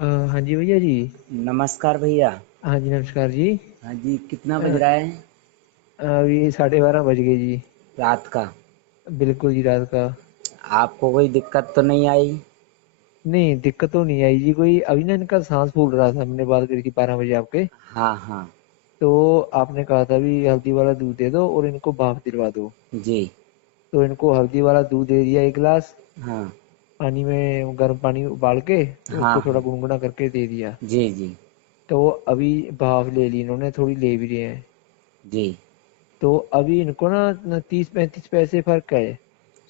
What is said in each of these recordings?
हाँ जी भैया जी। नमस्कार भैया। हाँ जी, नमस्कार जी। हाँ जी, कितना बज अ, रहा है? अभी 12:30 बज गए जी। रात का। बिल्कुल जी, रात का। आपको कोई दिक्कत तो नहीं आई? नहीं, दिक्कत तो नहीं आई जी कोई। अभी ना इनका सांस फूल रहा था, हमने बात करी थी 12 बजे आपके। हाँ हाँ। तो आपने कहा था भी हल्दी वाला दूध दे दो और इनको भाप दिलवा दो। जी। तो इनको हल्दी वाला दूध दे दिया 1 गिलास। हाँ पानी में गर्म पानी उबाल के हाँ उसको थोड़ा हाँ। गुनगुना करके दे दिया। जी जी। तो वो अभी भाप ले ली इन्होंने, थोड़ी ले भी रहे हैं। जी। तो अभी इनको ना 30-35 पैसे फर्क है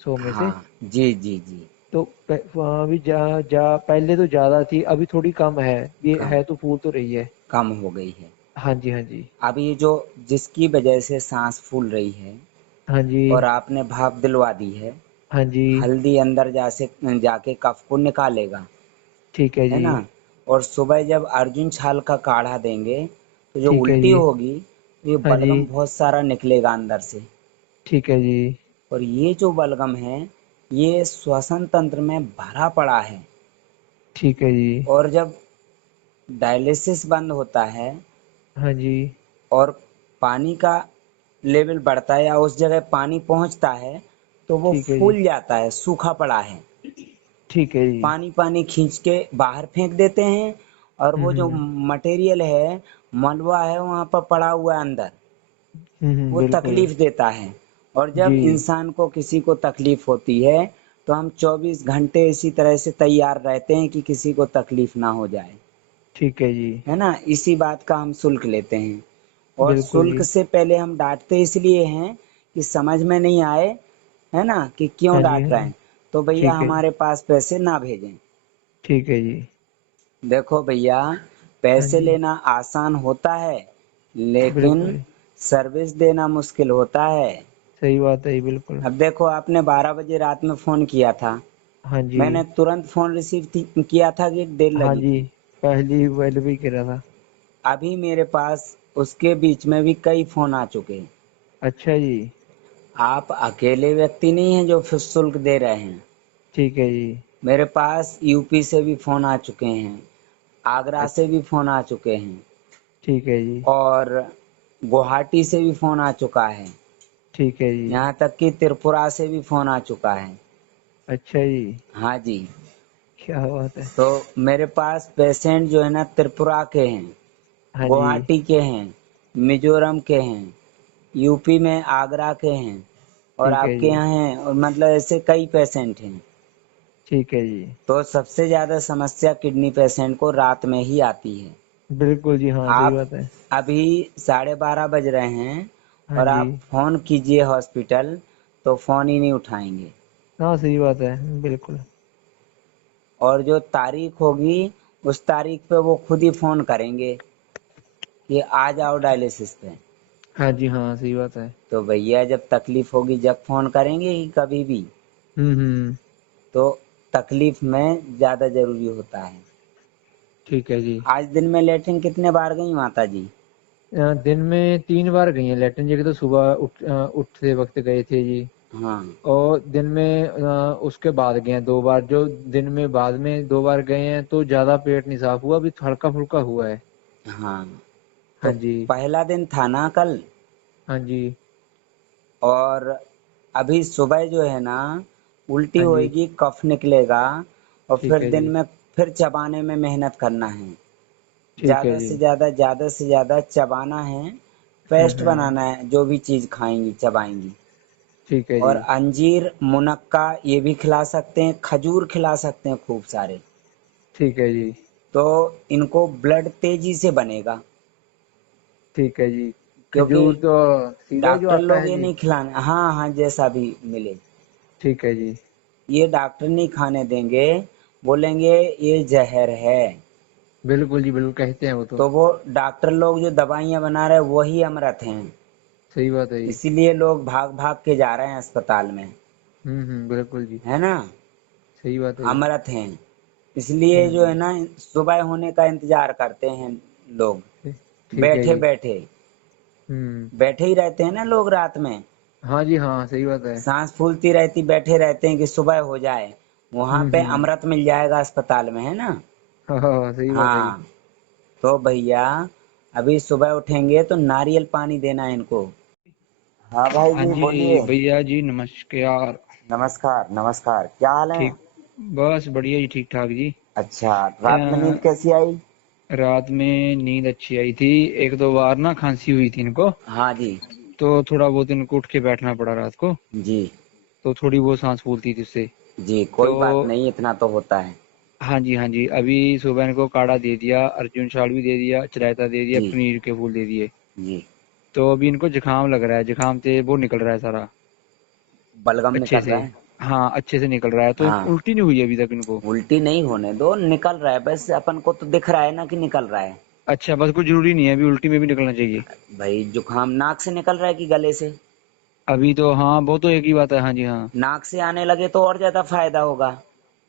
100 में से। हाँ जी जी जी। तो अभी पहले तो ज्यादा थी, अभी थोड़ी कम है। ये कम। है तो फूल तो रही है। कम हो गई है। हाँ जी, हाँ जी। अब ये जो जिसकी वजह से सांस फूल रही है हाँ जी, और आपने भाप दिलवा दी है, हाँ जी। हल्दी अंदर जाके कफ को निकालेगा, ठीक है है जी। ना? और सुबह जब अर्जुन छाल का काढ़ा देंगे तो जो ठीक है उल्टी जी। होगी तो ये हाँ जी। बलगम बहुत सारा निकलेगा अंदर से। ठीक है जी। और ये जो बलगम है ये श्वसन तंत्र में भरा पड़ा है। ठीक है जी। और जब डायलिसिस बंद होता है हाँ जी। और पानी का लेवल बढ़ता है या उस जगह पानी पहुंचता है तो वो ठीक है जी। फूल जाता है, सूखा पड़ा है। ठीक है जी। पानी पानी खींच के बाहर फेंक देते हैं और वो जो हम्म। मटेरियल है, मलबा है वहाँ पर पड़ा हुआ है अंदर, वो बिल्कुल। तकलीफ देता है। और जब जी। इंसान को किसी को तकलीफ होती है तो हम 24 घंटे इसी तरह से तैयार रहते हैं कि किसी को तकलीफ ना हो जाए, ठीक है जी। है ना? इसी बात का हम शुल्क लेते हैं। और बिल्कुल शुल्क जी। से पहले हम डांटते इसलिए हैं कि समझ में नहीं आए, है ना, कि क्यों हाँ जी, डांट हाँ रहे जी। हैं। तो भैया ठीक है जी। हमारे पास पैसे ना भेजें। ठीक है जी। देखो भैया, हाँ पैसे जी। लेना आसान होता है लेकिन बिल्कुल। सर्विस देना मुश्किल होता है। सही बात है जी, बिल्कुल। अब देखो, आपने 12 बजे रात में फ़ोन किया था, हाँ जी। मैंने तुरंत फ़ोन रिसीव किया था कि देर हाँ लगी जी। थी। पहले भी कह रहा था। अभी मेरे पास उसके बीच में भी कई फ़ोन आ चुके हैं। अच्छा जी। आप अकेले व्यक्ति नहीं हैं जो फिर शुल्क दे रहे हैं। ठीक है जी। मेरे पास यूपी से भी फ़ोन आ चुके हैं, आगरा से अच्छा। भी फ़ोन आ चुके हैं ठीक है जी। और गुवाहाटी से भी फ़ोन आ चुका है। ठीक है जी। यहाँ तक कि त्रिपुरा से भी फ़ोन आ चुका है। अच्छा जी। हाँ जी। क्या बात है। तो मेरे पास पेशेंट जो है ना त्रिपुरा के हैं, हाँ जी। गुवाहाटी के हैं, मिजोरम के हैं, यूपी में आगरा के हैं और ठीक है आपके जी। यहाँ हैं, और मतलब ऐसे कई पेशेंट हैं। ठीक है जी। तो सबसे ज़्यादा समस्या किडनी पेशेंट को रात में ही आती है। बिल्कुल जी, हाँ, सही आप बात है। अभी 12:30 बज रहे हैं हाँ और जी। आप फ़ोन कीजिए हॉस्पिटल तो फ़ोन ही नहीं उठाएंगे। हाँ, सही बात है, बिल्कुल। और जो तारीख होगी उस तारीख पे वो खुद ही फ़ोन करेंगे कि आ जाओ डायलिसिस पे। हाँ जी, हाँ, सही बात है। तो भैया जब तकलीफ होगी जब फ़ोन करेंगे ही कभी भी। हम्म। तो तकलीफ में ज़्यादा ज़रूरी होता है। ठीक है जी। आज दिन में लेटरिन कितने बार गई माता जी? दिन में 3 बार गई हैं लैट्रिन जी के, तो सुबह उठते वक्त गए थे जी। हाँ। और दिन में उसके बाद गए हैं 2 बार। जो दिन में बाद में 2 बार गए हैं तो ज्यादा पेट नहीं साफ हुआ, अभी हल्का फुल्का हुआ है। हाँ। तो हाँ जी। पहला दिन था ना कल, हाँ जी। और अभी सुबह जो है ना उल्टी हाँ जी। होएगी, कफ निकलेगा और ठीक फिर है दिन जी। में फिर चबाने में मेहनत करना है। ठीक है जी। ज़्यादा से ज़्यादा चबाना है, पेस्ट हम्म। बनाना है, जो भी चीज़ खाएंगी चबाएंगी। ठीक है और जी। अंजीर, मुनक्का ये भी खिला सकते हैं, खजूर खिला सकते हैं खूब सारे। ठीक है जी। तो इनको ब्लड तेजी से बनेगा। ठीक है जी। क्योंकि खजूर तो सीधा जो डॉक्टर आता लोग है ये जी। नहीं खिलाने, हाँ हाँ, जैसा भी मिले, ठीक है जी। ये डॉक्टर नहीं खाने देंगे, बोलेंगे ये जहर है। बिल्कुल जी, बिल्कुल कहते हैं वो तो। तो वो डॉक्टर लोग जो दवाइयाँ बना रहे हैं वही अमृत हैं। सही बात है जी। इसीलिए लोग भाग भाग के जा रहे हैं अस्पताल में, बिल्कुल जी। है ना? सही बात है जी। अमृत हैं। इसलिए जो है हम्म। ना सुबह होने का इंतजार करते हैं लोग, ठीक है बैठे जी। बैठे हम्म। बैठे ही रहते हैं ना लोग रात में। हाँ जी, हाँ, सही बात है। सांस फूलती रहती, बैठे रहते हैं कि सुबह हो जाए, वहां पे हम्म। अमृत मिल जाएगा अस्पताल में, है ना? हाँ, सही बात है जी। हाँ, तो भैया अभी सुबह उठेंगे तो नारियल पानी देना है इनको। हाँ भाई हाँ जी जी बोलिए। भैया जी, नमस्कार। नमस्कार नमस्कार, क्या हाल है? ठीक, बस बढ़िया जी, ठीक ठाक जी। अच्छा, रात में नींद अ, कैसी आई? रात में नींद अच्छी आई थी। एक दो बार ना खांसी हुई थी इनको, हाँ जी। तो थोड़ा बहुत इनको उठ के बैठना पड़ा रात को। जी। तो थोड़ी बहुत सांस फूलती थी उससे। जी तो कोई बात नहीं, इतना तो होता है। हाँ जी, हाँ जी, अभी सुबह इनको काढ़ा दे दिया, अर्जुन शाल भी दे दिया, चिरायता दे दिया, जी। पनीर के फूल दे दिए। जी। तो अभी इनको जुकाम लग रहा है, जुकाम से वो निकल रहा है सारा, बलगम अच्छे निकल से। रहा है। हाँ, अच्छे से निकल रहा है, तो हाँ, उल्टी नहीं हुई अभी तक इनको। उल्टी नहीं होने दो, निकल रहा है, बस अपन को तो दिख रहा है ना कि निकल रहा है। अच्छा, बस कुछ जरूरी नहीं है अभी उल्टी में भी निकलना चाहिए। भाई जुकाम नाक से निकल रहा है कि गले से? अभी तो हाँ, वो तो एक ही बात है, हाँ जी हाँ। नाक से आने लगे तो और ज्यादा फायदा होगा।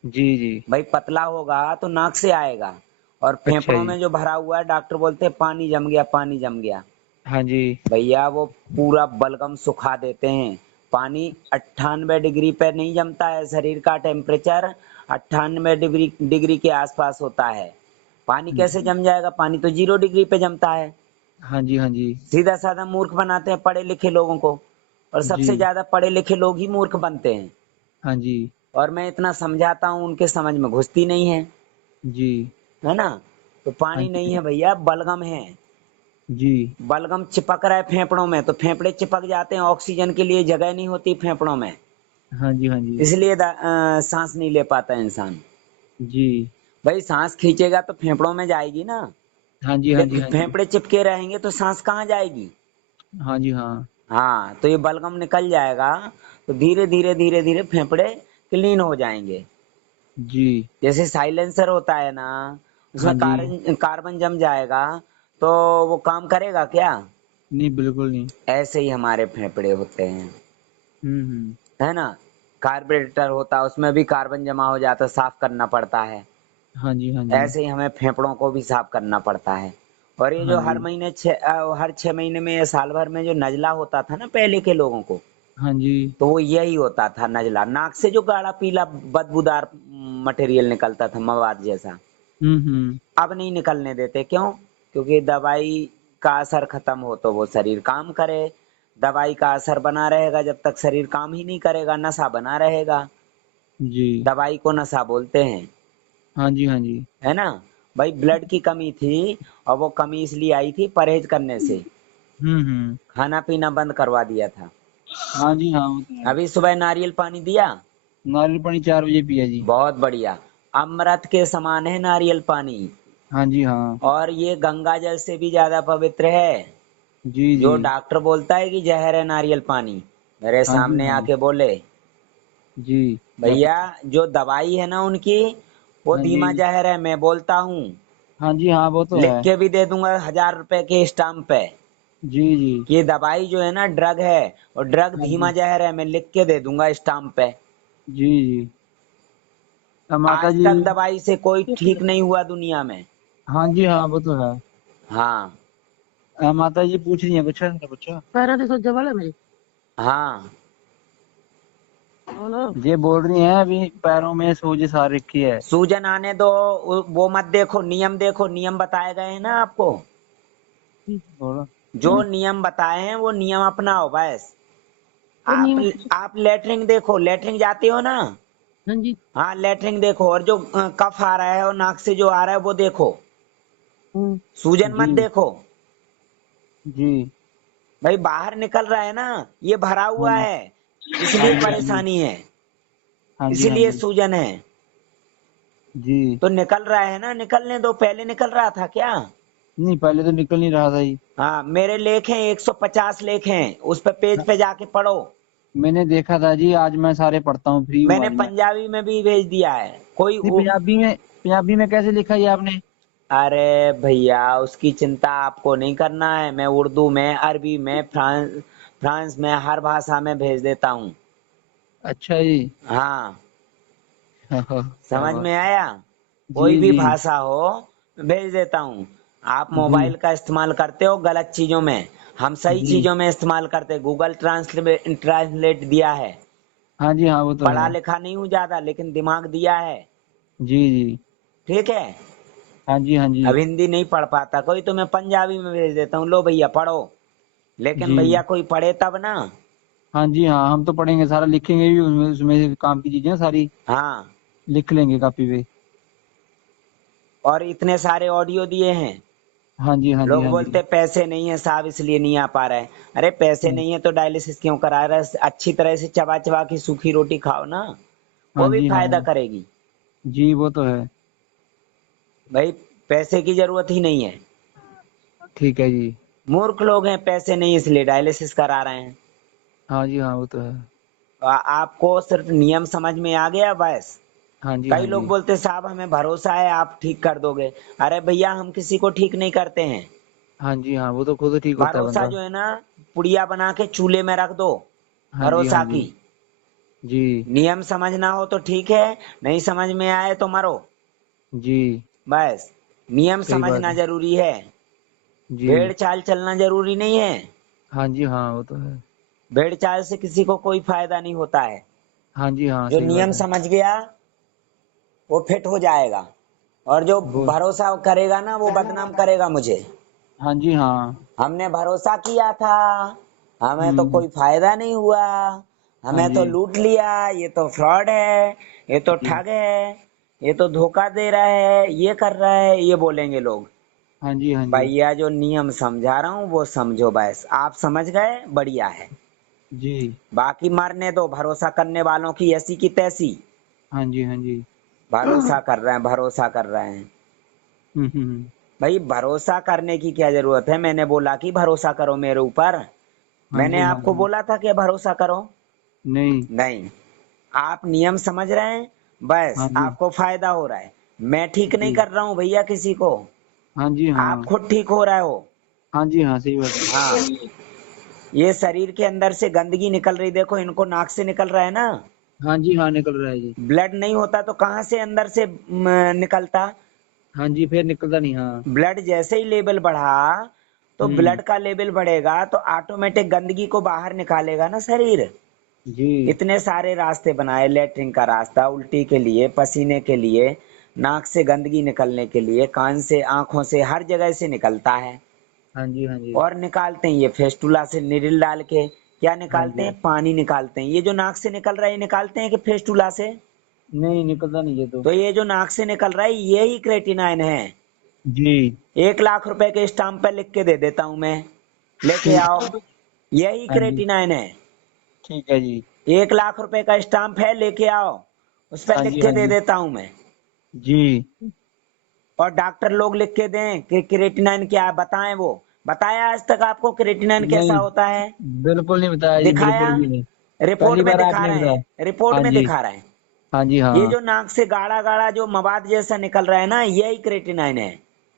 जी जी। भाई पतला होगा तो नाक से आएगा, और अच्छा फेफड़ों जी। में जो भरा हुआ है डॉक्टर बोलते हैं पानी जम गया, पानी जम गया। हाँ जी। भैया वो पूरा बलगम सुखा देते हैं। पानी 98 डिग्री पे नहीं जमता है, शरीर का टेम्परेचर 98 डिग्री डिग्री के आसपास होता है। पानी कैसे जम जाएगा? पानी तो 0 डिग्री पे जमता है। हाँ जी। हाँ जी। सीधा साधा मूर्ख बनाते हैं पढ़े लिखे लोगों को, और जी। सबसे ज्यादा पढ़े लिखे लोग ही मूर्ख बनते हैं। हाँ जी। और मैं इतना समझाता हूँ, उनके समझ में घुसती नहीं है। जी। है ना? तो हाँ पानी नहीं जी। है भैया, बलगम है। जी। बलगम चिपक रहा है फेफड़ों में, तो फेफड़े चिपक जाते हैं, ऑक्सीजन के लिए जगह नहीं होती फेफड़ों में। हाँ जी। हाँ जी। इसलिए सांस नहीं ले पाता इंसान। जी। भाई सांस खींचेगा तो फेफड़ों में जाएगी ना। हाँ जी। हाँ जी। हाँ जी। फेफड़े चिपके रहेंगे तो सांस कहाँ जाएगी? हाँ जी। हाँ। हाँ, तो ये बलगम निकल जाएगा, तो धीरे धीरे धीरे धीरे फेफड़े क्लीन हो जाएंगे। जी। जैसे साइलेंसर होता है ना, हाँ उसमें जी। कार्बन कार्बन जम जाएगा, तो वो काम करेगा क्या? नहीं, बिल्कुल नहीं। ऐसे ही हमारे फेफड़े होते हैं। हम्म। है ना? कार्बोरेटर होता है, उसमें भी कार्बन जमा हो जाता है, साफ करना पड़ता है। हाँ जी। हाँ जी। ऐसे ही हमें फेफड़ों को भी साफ करना पड़ता है। और ये हाँ जो जी। हर 6 महीने में या साल भर में जो नजला होता था ना पहले के लोगों को, हाँ जी। तो वो यही होता था नजला। नाक से जो गाढ़ा पीला बदबूदार मटेरियल निकलता था, मवाद जैसा, हम्म। अब नहीं निकलने देते। क्यों? क्योंकि दवाई का असर खत्म हो तो वो शरीर काम करे। दवाई का असर बना रहेगा जब तक शरीर काम ही नहीं करेगा, नशा बना रहेगा। जी। दवाई को नशा बोलते हैं। हाँ जी। हाँ जी। है ना? भाई ब्लड की कमी थी, और वो कमी इसलिए आई थी परहेज करने से। हम्म। खाना पीना बंद करवा दिया था। हाँ जी हाँ, वो तो है। अभी सुबह नारियल पानी दिया। नारियल पानी 4 बजे पिया जी। बहुत बढ़िया। अमृत के समान है नारियल पानी। हाँ जी हाँ। और ये गंगा जल से भी ज्यादा पवित्र है। जी जी। जो डॉक्टर बोलता है कि जहर है नारियल पानी, मेरे हाँ जी सामने हाँ। आके बोले, जी। क्या भैया पता। जो दवाई है ना उनकी, वो हाँ धीमा जी। जहर है, मैं बोलता हूँ। हाँ जी हाँ, वो तो लिख है। के भी दे दूंगा 1000 रुपए के स्टाम्प पे, जी जी। कि ये दवाई जो है ना ड्रग है, और ड्रग हाँ धीमा जी। जहर है, मैं लिख के दे दूंगा स्टाम्प पे। जी जी। माता आज जी। तक दवाई से कोई ठीक नहीं हुआ दुनिया में। हाँ जी हाँ, वो तो है। हाँ। माता जी पूछ रही है कुछ, कुछ पैरा देखो जवाल है मेरे। हाँ। बोलो। ये बोल रही हैं अभी पैरों में सोजिश आ रखी है। सूजन आने दो, वो मत देखो, नियम देखो, नियम बताए गए हैं ना आपको। बोलो। जो नियम बताए हैं वो नियम अपनाओ बस। वो आप नियम। आप लेटरिन देखो, लेटरिन जाते हो ना? हाँ जी। हाँ, लेटरिन देखो, और जो कफ आ रहा है और नाक से जो आ रहा है वो देखो। सूजन जी मत देखो। जी। भाई बाहर निकल रहा है ना, ये भरा हाँ हुआ जी। है, हाँ इसलिए जी। हाँ जी। परेशानी है, हाँ जी। हाँ इसलिए जी। सूजन है। जी। तो निकल रहा है ना, निकलने दो। पहले निकल रहा था क्या? नहीं, पहले तो निकल नहीं रहा था जी। हाँ, मेरे लेख हैं, 150 लेख हैं, उस पे पेज पे जाके पढ़ो। मैंने देखा था जी, आज मैं सारे पढ़ता हूँ, फ्री हूँ मैंने आज मैं। पंजाबी में भी भेज दिया है। नहीं, पंजाबी में कैसे लिखा है आपने? अरे भैया उसकी चिंता आपको नहीं करना है, मैं उर्दू में, अरबी में, फ्रांस में, हर भाषा में भेज देता हूँ। अच्छा जी। हाँ, हाँ हाँ, क्या समझ बात। में आया? जी कोई भी जी। भाषा हो, भेज देता हूँ। आप जी मोबाइल का इस्तेमाल करते हो गलत चीजों में, हम सही जी। चीजों में इस्तेमाल करते हैं। गूगल ट्रांसलेट दिया है। हाँ जी हाँ, वो तो पढ़ा है। लिखा नहीं हूँ ज्यादा, लेकिन दिमाग दिया है। जी जी। ठीक है? हाँ जी, हाँ जी। अब हिंदी नहीं पढ़ पाता कोई तो मैं पंजाबी में भेज देता हूँ, लो भैया पढ़ो। लेकिन जी। भैया कोई पढ़े तब ना। हाँ जी, हाँ, हम तो पढ़ेंगे, सारा लिखेंगे भी, उसमें उसमें काम की चीजें सारी हाँ, लिख लेंगे कॉपी पे। और इतने सारे ऑडियो दिए हैं। हाँ जी, हाँ जी, लोग हाँ जी। बोलते पैसे नहीं है साहब इसलिए नहीं आ पा रहा है। अरे पैसे हम्म, नहीं है तो डायलिसिस क्यों करा रहा है? अच्छी तरह से चबा चबा के सूखी रोटी खाओ ना, हाँ वो भी जी, हाँ। फायदा करेगी। जी, वो तो है। भाई पैसे की जरूरत ही नहीं है। ठीक है जी। मूर्ख लोग हैं, पैसे नहीं इसलिए डायलिसिस करा रहे हैं। हाँ जी, हाँ, वो तो है। आपको सिर्फ नियम समझ में आ गया बस। हाँ जी, कई हाँ लोग जी। बोलते साहब हमें भरोसा है आप ठीक कर दोगे। अरे भैया हम किसी को ठीक नहीं करते हैं। हाँ जी, हाँ, वो तो खुद ठीक होता है भरोसा बंदा। जो है ना, पुड़िया बना के चूल्हे में रख दो, हाँ जी, हाँ भरोसा जी। की। जी। नियम समझना हो तो ठीक है, नहीं समझ में आए तो मरो। जी। बस नियम सही बात समझना है। जरूरी है। भेड़ जी। चाल चलना जरूरी नहीं है। हाँ जी, हाँ, वो तो है। भेड़ चाल से किसी को कोई फायदा नहीं होता है। हाँ जी, हाँ, जो सही बात नियम है। समझ गया वो फिट हो जाएगा। और जो वो। भरोसा करेगा ना वो बदनाम करेगा मुझे। हाँ जी, हाँ। हमने भरोसा किया था, हमें तो हम्म। कोई फायदा नहीं हुआ, हाँ हमें तो जी। लूट लिया, ये तो फ्रॉड है, ये तो जी। ठग है, ये तो धोखा दे रहा है, ये कर रहा है, ये बोलेंगे लोग। हाँ जी, हाँ जी। भैया जो नियम समझा रहा हूँ वो समझो, बस आप समझ गए बढ़िया है। जी। बाकी मरने दो भरोसा करने वालों की ऐसी की तैसी। हाँ जी, हाँ जी। भरोसा कर रहे हैं, भरोसा कर रहे हैं। हम्म। भाई भरोसा करने की क्या जरूरत है? मैंने बोला कि भरोसा करो मेरे ऊपर? हाँ मैंने जी, हाँ आपको जी। बोला था कि भरोसा करो? नहीं। नहीं। आप नियम समझ रहे हैं, हाँ बस जी। आपको फायदा हो रहा है। मैं ठीक नहीं जी। कर रहा हूँ भैया किसी को, हाँ जी, आप हाँ। खुद ठीक हो रहे हो। हाँ जी, हाँ, सही बात है। हाँ, ये शरीर के अंदर से गंदगी निकल रही, देखो इनको नाक से निकल रहा है ना। हाँ जी, हाँ, निकल रहा है जी। ब्लड नहीं होता तो कहाँ से अंदर से निकलता? हाँ जी, फिर निकलता नहीं, हाँ। ब्लड जैसे ही लेवल बढ़ा तो हम्म। ब्लड का लेवल बढ़ेगा तो ऑटोमेटिक गंदगी को बाहर निकालेगा ना शरीर। जी। इतने सारे रास्ते बनाए, लेटरिन का रास्ता, उल्टी के लिए, पसीने के लिए, नाक से गंदगी निकलने के लिए, कान से, आंखों से, हर जगह से निकलता है। हाँ जी, हाँ जी। और निकालते हैं ये फेस्टुला से निरिल डाल के। क्या हाँ निकालते जी। हैं? पानी निकालते हैं। ये जो नाक से निकल रहा है ये निकालते हैं कि फेस्टुला से? नहीं, निकलता नहीं ये तो। तो ये जो नाक से निकल रहा है यही क्रेटिनाइन है। जी। 1 लाख रुपए के स्टाम्प पे लिख के दे देता हूं मैं, लेके ठीक। आओ। यही हाँ जी। क्रेटिनाइन है। ठीक है जी। 1 लाख रुपए का स्टाम्प है, लेके आओ, उस पर हाँ लिख जी, के हाँ दे जी। देता हूं मैं। जी। और डॉक्टर लोग लिख के दें कि क्रेटिनाइन क्या है, बताएं वो। बताया आज तक आपको क्रेटिनाइन कैसा नहीं, होता है? बिल्कुल नहीं बताया जी, दिखाया? बिल्कुल भी नहीं। रिपोर्ट पहली में बार दिखा आपने रहे बताया। हैं, रिपोर्ट हाँ में जी। दिखा रहे हैं। हाँ जी, ये हाँ। जो नाक से गाढ़ा गाढ़ा जो मवाद जैसा निकल रहा है ना यही क्रेटिनाइन है।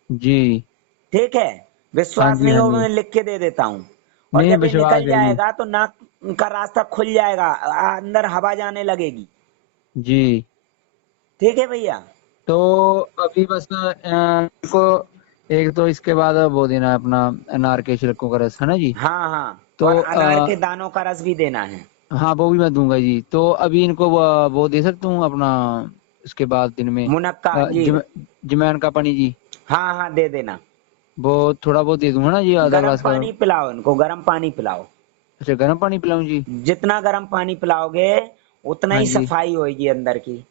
जी। ठीक है? हाँ विश्वास जी, नहीं हाँ हो जी। मैं लिख के दे देता हूँ। और नहीं, जब ये विश्वास निकल है जी। जाएगा तो नाक का रास्ता खुल जाएगा, अंदर हवा जाने लगेगी। जी। ठीक है भैया? तो अभी बस को एक तो इसके बाद वो देना है अपना अनार के छिलकों का रस, है ना जी? हाँ हाँ, और तो अनार के दानों का रस भी देना है। हाँ, वो भी मैं दूंगा जी। तो अभी इनको वो दे सकता हूँ अपना, इसके बाद दिन में मुनक्का जी। जमैन का पानी जी। हाँ हाँ दे देना। वो थोड़ा बहुत दे दूंगा ना जी, आधा गर्म ग्लास का। पानी पिलाओ इनको, गर्म पानी पिलाओ। अच्छा, गर्म पानी पिलाऊं जी? जितना गर्म पानी पिलाओगे उतना हाँ ही जी। सफाई होगी अंदर की।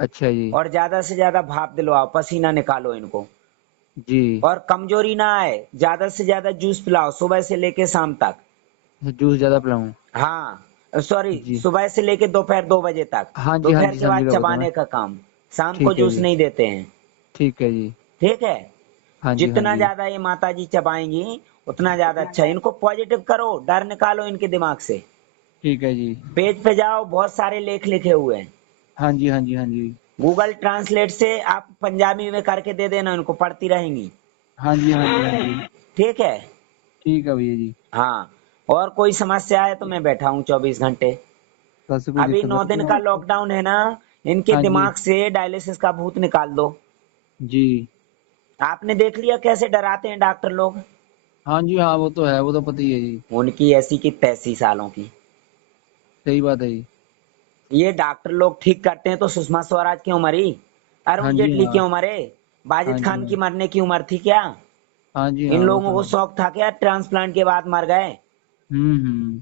अच्छा जी। और ज्यादा से ज्यादा भाप दिलवाओ, पसीना निकालो इनको। जी। और कमजोरी ना आए, ज्यादा से ज्यादा जूस पिलाओ सुबह से लेके शाम तक। जूस ज्यादा पिलाऊं? हाँ सॉरी, जी। सुबह से लेके दोपहर 2 बजे तक। हाँ जी, हाँ दोपहर जी, के समझ बाद गया वो तो मैं। चबाने का काम। शाम को ठीक है जूस जी। नहीं देते हैं। ठीक है जी। ठीक है? हाँ जी, हाँ जितना जी। ज्यादा ये माता जी चबाएंगी उतना ज्यादा अच्छा है। इनको पॉजिटिव करो, डर निकालो इनके दिमाग से। ठीक है जी। पेज पे जाओ, बहुत सारे लेख लिखे हुए हैं। हाँ जी, हाँ जी, हाँ जी। गूगल ट्रांसलेट से आप पंजाबी में करके दे देना, उनको पढ़ती रहेंगी। हाँ जी, हाँ जी, हाँ जी। ठीक है? ठीक है भैया जी। हाँ। और कोई समस्या है तो मैं बैठा हूँ 24 घंटे। बस कोई अभी दिक्कत 9 दिन का नहीं है। लॉकडाउन है ना, इनके हाँ जी। दिमाग से डायलिसिस का भूत निकाल दो। जी। आपने देख लिया कैसे डराते हैं डॉक्टर लोग? हाँ जी, हाँ, वो तो है, वो तो पता ही है जी। उनकी ऐसी की तैसी सालों की। सही बात है जी। ये डॉक्टर लोग ठीक करते हैं तो सुषमा स्वराज क्यों मरी? हाँ अरुण जी, जेटली हाँ। क्यों मरे? हाँ बाजिद जी खान हाँ। की मरने की उम्र थी क्या? हाँ जी इन हाँ, वो लोगों तो को है। शौक था क्या ट्रांसप्लांट के बाद मर गए? हम्म।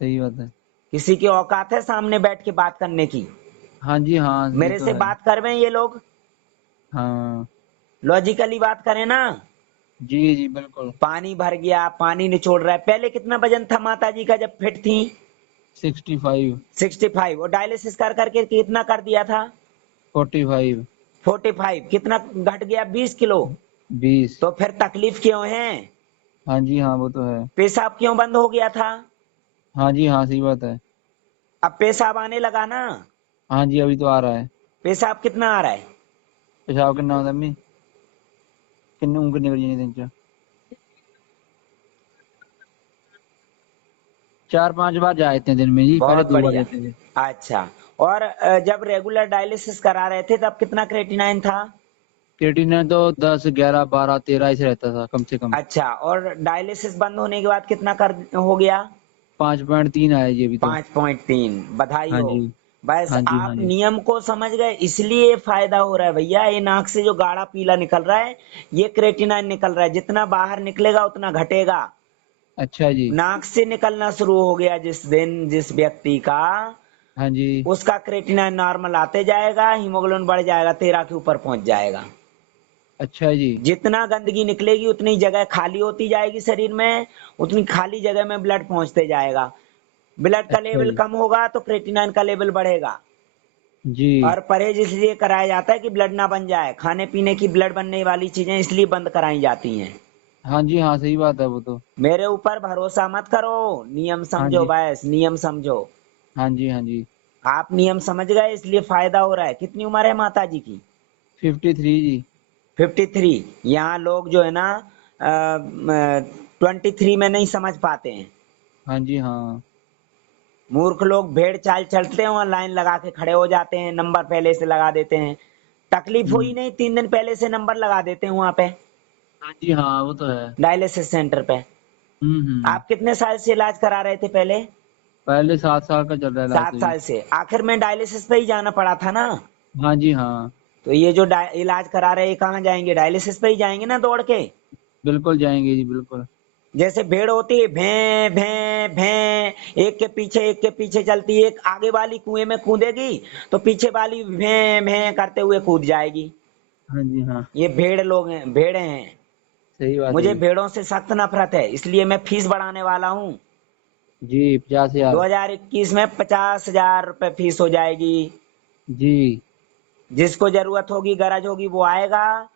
सही बात है। किसी की औकात है सामने बैठ के बात करने की? हाँ जी हाँ, ये मेरे तो से है। बात कर रहे हैं ये लोग, हाँ। लॉजिकली बात करें ना। जी जी बिल्कुल। पानी भर गया, पानी निचोड़ रहा है। पहले कितना वजन था माता जी का जब फिट थी? 65। 65। और डायलिसिस कर करके कितना कर दिया था? 45। 45। कितना घट गया? 20 किलो। 20। तो फिर तकलीफ क्यों है? हाँ जी हाँ, वो तो है। पेशाब क्यों बंद हो गया था? हाँ जी हाँ, सही बात है। अब पेशाब आने लगा ना। हाँ जी, अभी तो आ रहा है। पेशाब कितना आ रहा है? पेशाब कितना होता है अम्मी? किन्ने उंगली निकल जानी दिन च 4-5 बार जाते हैं दिन में जी, पहले बहुत 2 बार बढ़िया। जाते थे। अच्छा। और जब रेगुलर डायलिसिस करा रहे थे तब कितना क्रेटिनाइन था? क्रिएटिनिन तो 10, 11, 12, 13 ऐसे रहता था कम से कम। अच्छा। और डायलिसिस बंद होने के बाद कितना कर हो गया? 5.3 आया जी अभी तो। 5.3। बधाई हाँ हो। जी। बस हाँ जी हाँ आप जी। नियम को समझ गए इसलिए ये फायदा हो रहा है भैया। ये नाक से जो गाढ़ा पीला निकल रहा है ये क्रेटिनाइन निकल रहा है। जितना बाहर निकलेगा उतना घटेगा। अच्छा जी। नाक से निकलना शुरू हो गया जिस दिन जिस व्यक्ति का, हाँ जी। उसका क्रेटिनाइन नॉर्मल आते जाएगा, हीमोग्लोबिन बढ़ जाएगा, 13 के ऊपर पहुंच जाएगा। अच्छा जी। जितना गंदगी निकलेगी उतनी जगह खाली होती जाएगी शरीर में, उतनी खाली जगह में ब्लड पहुंचते जाएगा। ब्लड का अच्छा लेवल जी। कम होगा तो क्रेटिनाइन का लेवल बढ़ेगा। जी। और परहेज इसलिए कराया जाता है कि ब्लड ना बन जाए। खाने पीने की ब्लड बनने वाली चीजें इसलिए बंद कराई जाती हैं। हाँ जी हाँ, सही बात है वो तो। मेरे ऊपर भरोसा मत करो, नियम हाँ समझो, जी। बस नियम समझो। हाँ जी हाँ जी। आप नियम समझ गए इसलिए फायदा हो रहा है। कितनी उम्र है माता जी की? 53 जी। 53। यहाँ लोग जो है ना 23 में नहीं समझ पाते हैं। हाँ जी हाँ। मूर्ख लोग भेड़ चाल चलते हैं, वहां लाइन लगा के खड़े हो जाते हैं, नंबर पहले से लगा देते हैं। तकलीफ हुई हम्म। नहीं, 3 दिन पहले से नंबर लगा देते हैं वहां पे, हाँ जी हाँ, वो तो है। डायलिसिस सेंटर पे। हम्म। आप कितने साल से इलाज करा रहे थे पहले? पहले 7 साल का चल रहा है इलाज तो 7 जी। साल से। आखिर में डायलिसिस पे ही जाना पड़ा था ना। हाँ जी हाँ। तो ये जो इलाज करा रहे हैं ये कहाँ जाएंगे? डायलिसिस पे ही जाएंगे ना दौड़ के। बिल्कुल जाएंगे जी, बिल्कुल। जैसे भेड़ होती है, भैं भैं भैं, एक के पीछे चलती है। एक आगे वाली कुएं में कूदेगी तो पीछे वाली भैं भैं करते हुए कूद जाएगी। हाँ जी हाँ, ये भेड़ लोग हैं, भेड़े हैं। सही बात है मुझे जी। भेड़ों से सख्त नफरत है, इसलिए मैं फीस बढ़ाने वाला हूँ। जी, 50,000। 2021 में 50,000 रुपए फीस हो जाएगी। जी। जिसको जरूरत होगी, गरज होगी, वो आएगा।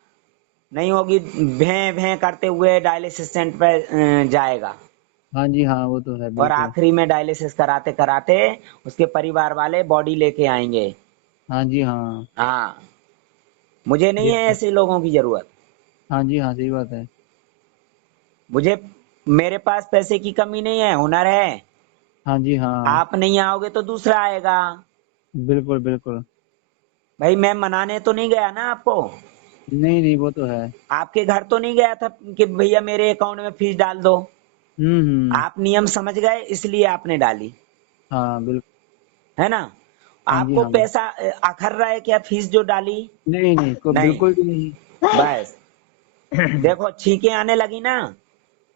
नहीं होगी, भें भें करते हुए डायलिसिस सेंटर पे जाएगा। हाँ जी हाँ, वो तो है और बिल्कुल। आखिरी में डायलिसिस कराते कराते उसके परिवार वाले बॉडी लेके आएंगे। हाँ जी हाँ। हाँ। मुझे नहीं ये है तो। ऐसे लोगों की जरूरत। हाँ जी हाँ, सही बात है। मुझे, मेरे पास पैसे की कमी नहीं है, हुनर है। हाँ जी हाँ। आप नहीं आओगे तो दूसरा आएगा। बिल्कुल बिल्कुल। भाई मैं मनाने तो नहीं गया ना आपको। नहीं नहीं, वो तो है। आपके घर तो नहीं गया था कि भैया मेरे अकाउंट में फीस डाल दो। हम्म। आप नियम समझ गए इसलिए आपने डाली, हाँ बिल्कुल। है ना? हाँ जी आपको हाँ। पैसा अखर रहा है क्या फीस जो डाली? नहीं नहीं, को नहीं। बिल्कुल भी नहीं। बस देखो छींके आने लगी ना।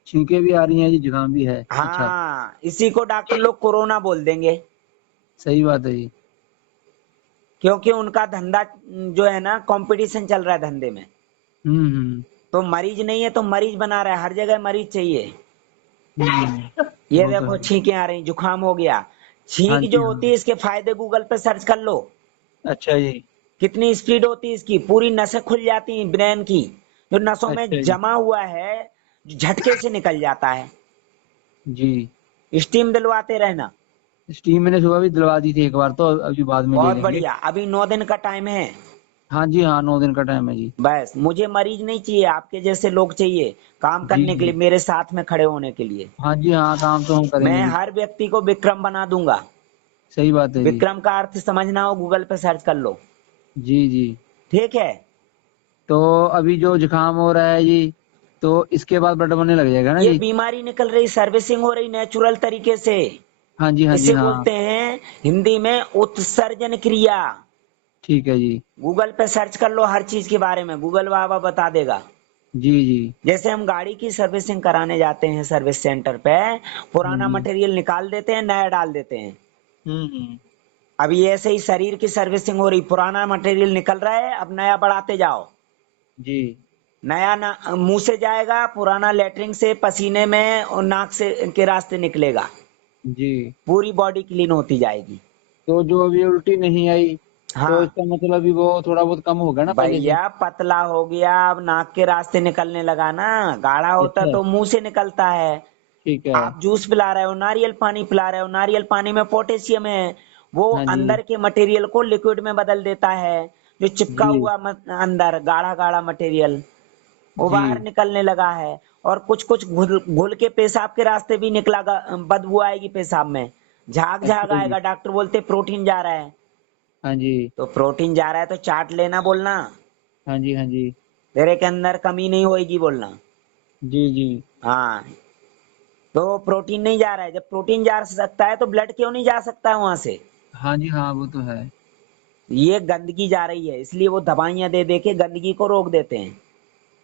छींके भी आ रही हैं जी, जुकाम भी है। अच्छा। हाँ, इसी को डॉक्टर लोग कोरोना बोल देंगे। सही बात है जी। क्योंकि उनका धंधा जो है ना, कंपटीशन चल रहा है धंधे में। हम्म। तो मरीज नहीं है तो मरीज बना रहा है, हर जगह मरीज चाहिए। ये वो तो देखो है। छींकें आ रही, जुकाम हो गया। हाँ छींक जी जो होती हाँ। है इसके फायदे गूगल पे सर्च कर लो। अच्छा जी। कितनी स्पीड होती है इसकी, पूरी नसें खुल जाती हैं ब्रेन की। जो नसों में अच्छा जी। जमा हुआ है झटके से निकल जाता है। जी। स्टीम दिलवाते रहना। स्टीम मैंने सुबह भी दिलवा दी थी एक बार, तो अभी बाद में ले बहुत लेंगे। बढ़िया, अभी 9 दिन का टाइम है। हाँ जी हाँ, 9 दिन का टाइम है जी। बस मुझे मरीज नहीं चाहिए, आपके जैसे लोग चाहिए काम जी करने के लिए, जी। मेरे साथ में खड़े होने के लिए। हाँ जी हाँ, काम तो हम मैं करेंगे जी। हर व्यक्ति को विक्रम बना दूंगा। सही बात है जी। विक्रम का अर्थ समझना हो गूगल पे सर्च कर लो। जी जी। ठीक है। तो अभी जो जुकाम हो रहा है जी, तो इसके बाद ब्लड बनने लग जाएगा ना ये जी? बीमारी निकल रही, सर्विसिंग हो रही नेचुरल तरीके से। हाँ जी हाँ जी इसे हाँ। बोलते हैं हिंदी में उत्सर्जन क्रिया। ठीक है जी। गूगल पे सर्च कर लो हर चीज के बारे में, गूगल बाबा बता देगा। जी जी। जैसे हम गाड़ी की सर्विसिंग कराने जाते हैं सर्विस सेंटर पे, हाँ पुराना जी। मटेरियल निकाल देते हैं, नया डाल देते हैं। हम्म। अभी ऐसे ही शरीर की सर्विसिंग हो रही, पुराना मटेरियल निकल रहा है, अब नया बढ़ाते जाओ। जी नया ना मुंह से जाएगा, पुराना लेटरिन से, पसीने में और नाक से के रास्ते निकलेगा, जी। पूरी बॉडी क्लीन होती जाएगी। तो जो अभी उल्टी नहीं आई, तो हाँ इसका मतलब अभी वो थोड़ा बहुत कम होगा ना पहले से। भैया, पतला हो गया, अब नाक के रास्ते निकलने लगा ना। गाढ़ा होता अच्छा। तो मुंह से निकलता है। ठीक है। आप जूस पिला रहे हो, नारियल पानी पिला रहे हो, नारियल पानी में पोटेशियम है, वो हाँ जी। अंदर के मटेरियल को लिक्विड में बदल देता है। जो चिपका जी हुआ अंदर गाढ़ा गाढ़ा मटेरियल, वो जी। बाहर निकलने लगा है। और कुछ कुछ घुल घुल के पेशाब के रास्ते भी निकला, बदबू आएगी पेशाब में, झाग झाग अच्छा जी। आएगा, डॉक्टर बोलते प्रोटीन जा रहा है। हाँ जी। तो प्रोटीन जा रहा है तो चाट लेना बोलना, हाँ जी। हाँ जी। तेरे के अंदर कमी नहीं होएगी बोलना। जी जी। हाँ, तो प्रोटीन नहीं जा रहा है, जब प्रोटीन जा सकता है तो ब्लड क्यों नहीं जा सकता है वहां से। हाँ जी। हाँ वो तो है। ये गंदगी जा रही है, इसलिए वो दवाइयां दे दे के गंदगी को रोक देते हैं।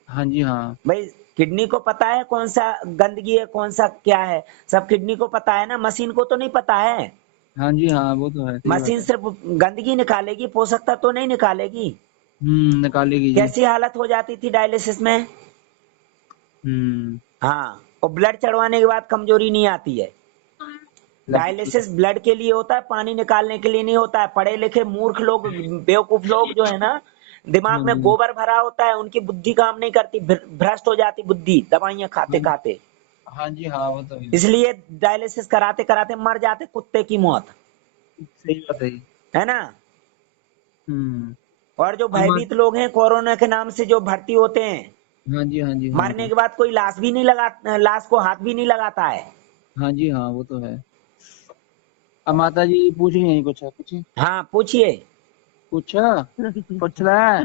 हाँ जी। हाँ। भाई, किडनी को पता है कौन सा गंदगी है, कौन सा क्या है, सब किडनी को पता है ना, मशीन को तो नहीं पता है। हाँ जी। हाँ वो तो है, सही बात मशीन है। सिर्फ गंदगी निकालेगी, पोषक तत्व तो नहीं निकालेगी। निकालेगी जी। कैसी हालत हो जाती थी डायलिसिस में। हम्म। हाँ, और ब्लड चढ़वाने के बाद कमजोरी नहीं आती है। लगती है। डायलिसिस ब्लड के लिए होता है, पानी निकालने के लिए नहीं होता है। पढ़े लिखे मूर्ख लोग, बेवकूफ लोग जो है ना, हाँ दिमाग में जी। गोबर भरा होता है, उनकी बुद्धि काम नहीं करती, भ्रष्ट हो जाती बुद्धि दवाइयां खाते हाँ। खाते। हाँ जी। हाँ वो तो है। इसलिए डायलिसिस कराते कराते मर जाते कुत्ते की मौत, सही बात है। है ना। हम्म। और जो हम। भयभीत लोग हैं, कोरोना के नाम से जो भर्ती होते हैं, हाँ जी। हाँ जी। मरने हाँ। के बाद कोई लाश भी नहीं लगा, लाश को हाथ भी नहीं लगाता है। हाँ जी। हाँ वो तो है। अब माता जी पूछ रही हैं कुछ है कुछ। हाँ पूछिए। पूछा। पूछ रहा है।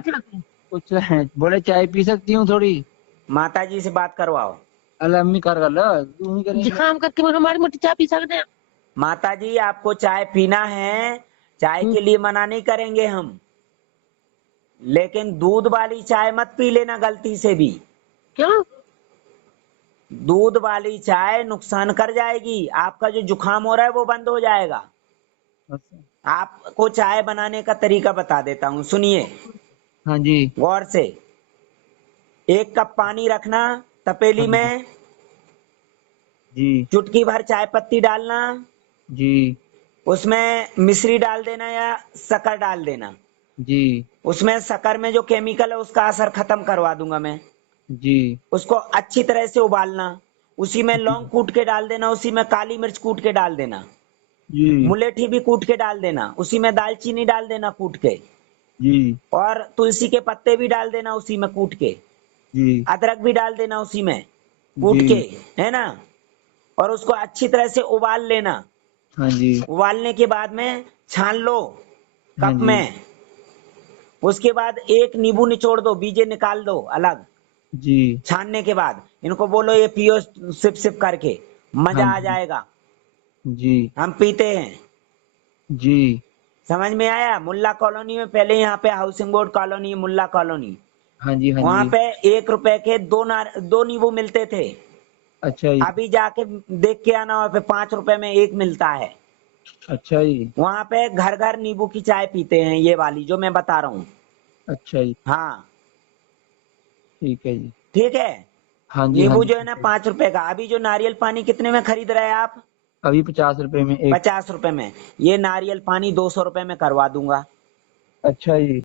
पूछ रहा है, बोले चाय पी सकती हूँ थोड़ी। माता जी से बात करवाओ। अल्लाह अम्मी कर लो, तू ही करेंगे। जुकाम करके मैं हमारी मोटी चाय पी सकते हैं। माता जी, आपको चाय पीना है, चाय हम्म। के लिए मना नहीं करेंगे हम, लेकिन दूध वाली चाय मत पी लेना गलती से भी। क्यों? दूध वाली चाय नुकसान कर जाएगी, आपका जो जुकाम हो रहा है वो बंद हो जाएगा। अच्छा। आपको चाय बनाने का तरीका बता देता हूँ, सुनिए हाँ जी। गौर से। 1 कप पानी रखना तपेली हाँ जी। में, जी चुटकी भर चाय पत्ती डालना, जी। उसमें मिश्री डाल देना या शक्कर डाल देना। जी उसमें शक्कर में जो केमिकल है उसका असर खत्म करवा दूंगा मैं। जी। उसको अच्छी तरह से उबालना, उसी में जी लौंग कूट के डाल देना, उसी में काली मिर्च कूट के डाल देना, जी। मुलेठी भी कूट के डाल देना, उसी में दालचीनी डाल देना कूट के, जी और तुलसी के पत्ते भी डाल देना उसी में कूट के, जी। अदरक भी डाल देना उसी में कूट के, जी। है ना। और उसको अच्छी तरह से उबाल लेना। हाँ जी। उबालने के बाद में छान लो हाँ कप जी। में। उसके बाद एक नींबू निचोड़ दो, बीजे निकाल दो अलग। जी। छानने के बाद इनको बोलो ये पियो, सिप सिप करके हाँ मजा आ जी। जाएगा। जी हम पीते हैं। जी। समझ में आया। मुल्ला कॉलोनी में, पहले यहाँ पे हाउसिंग बोर्ड कॉलोनी, मुल्ला कॉलोनी, हाँ जी। हाँ वहां जी। पे 1 रुपए के दो नींबू मिलते थे। अच्छा जी। अभी जाके देख के आना, वहां पे 5 रुपए में एक मिलता है। अच्छा जी। वहां पे घर घर नींबू की चाय पीते हैं, ये वाली जो मैं बता रहा हूँ। अच्छा जी। हाँ ठीक है जी। ठीक है। हाँ जी। हाँ नींबू जी। जो है ना 5 रुपए का। अभी जो नारियल पानी कितने में खरीद रहे हैं आप। अभी 50 रुपए में एक। 50 रुपए में। ये नारियल पानी 200 रुपए में करवा दूंगा। अच्छा जी।